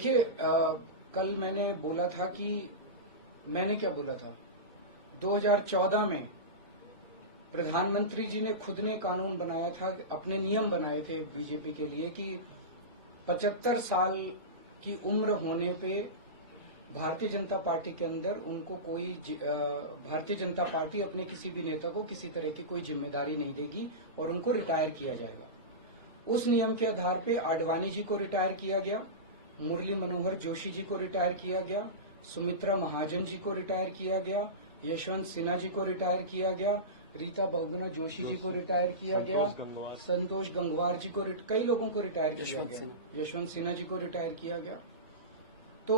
देखिए, कल मैंने बोला था कि मैंने क्या बोला था 2014 में प्रधानमंत्री जी ने खुद ने कानून बनाया था, अपने नियम बनाए थे बीजेपी के लिए कि 75 साल की उम्र होने पे भारतीय जनता पार्टी के अंदर उनको भारतीय जनता पार्टी अपने किसी भी नेता को किसी तरह की कोई जिम्मेदारी नहीं देगी और उनको रिटायर किया जाएगा। उस नियम के आधार पे आडवाणी जी को रिटायर किया गया, मुरली मनोहर जोशी जी को रिटायर किया गया, सुमित्रा महाजन जी को रिटायर किया गया, यशवंत सिन्हा जी को रिटायर किया गया, रीता बहुगुणा जोशी जी को रिटायर किया गया, संतोष गंगवार जी को कई लोगों को रिटायर किया गया, यशवंत सिन्हा जी को रिटायर किया गया। तो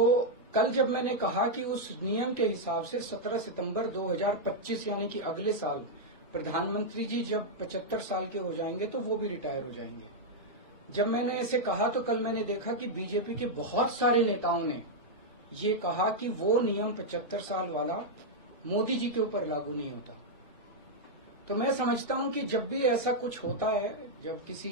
कल जब मैंने कहा कि उस नियम के हिसाब से 17 सितंबर 2025 यानी कि अगले साल प्रधानमंत्री जी जब 75 साल के हो जाएंगे तो वो भी रिटायर हो जाएंगे। जब मैंने ऐसे कहा तो कल मैंने देखा कि बीजेपी के बहुत सारे नेताओं ने ये कहा कि वो नियम 75 साल वाला मोदी जी के ऊपर लागू नहीं होता। तो मैं समझता हूं कि जब भी ऐसा कुछ होता है, जब किसी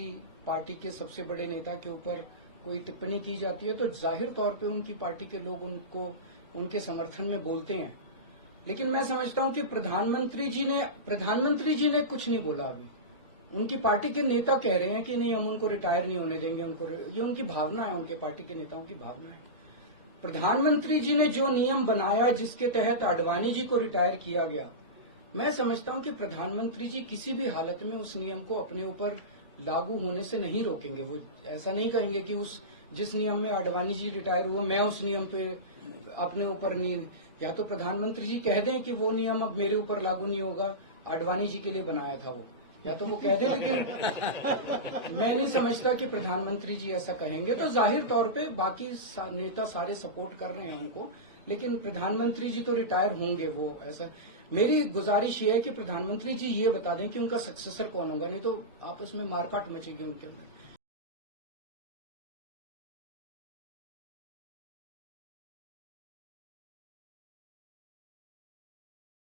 पार्टी के सबसे बड़े नेता के ऊपर कोई टिप्पणी की जाती है तो जाहिर तौर पे उनकी पार्टी के लोग उनको उनके समर्थन में बोलते हैं। लेकिन मैं समझता हूं कि प्रधानमंत्री जी ने कुछ नहीं बोला। अभी उनकी पार्टी के नेता कह रहे हैं कि नहीं, हम उनको रिटायर नहीं होने देंगे, ये उनकी भावना है, उनके पार्टी के नेताओं की भावना है। प्रधानमंत्री जी ने जो नियम बनाया जिसके तहत आडवाणी जी को रिटायर किया गया, मैं समझता हूं कि प्रधानमंत्री जी किसी भी हालत में उस नियम को अपने ऊपर लागू होने से नहीं रोकेंगे। वो ऐसा नहीं करेंगे कि उस जिस नियम में आडवाणी जी रिटायर हुए मैं उस नियम पे अपने ऊपर नहीं, या तो प्रधानमंत्री जी कह दें कि वो नियम अब मेरे ऊपर लागू नहीं होगा, आडवाणी जी के लिए बनाया था वो, या तो वो कह दें। लेकिन मैं नहीं समझता कि प्रधानमंत्री जी ऐसा कहेंगे। तो जाहिर तौर पे बाकी नेता सारे सपोर्ट कर रहे हैं उनको, लेकिन प्रधानमंत्री जी तो रिटायर होंगे। वो ऐसा मेरी गुजारिश ये है कि प्रधानमंत्री जी ये बता दें कि उनका सक्सेसर कौन होगा, नहीं तो आपस में मारकाट मचेगी उनके अंदर।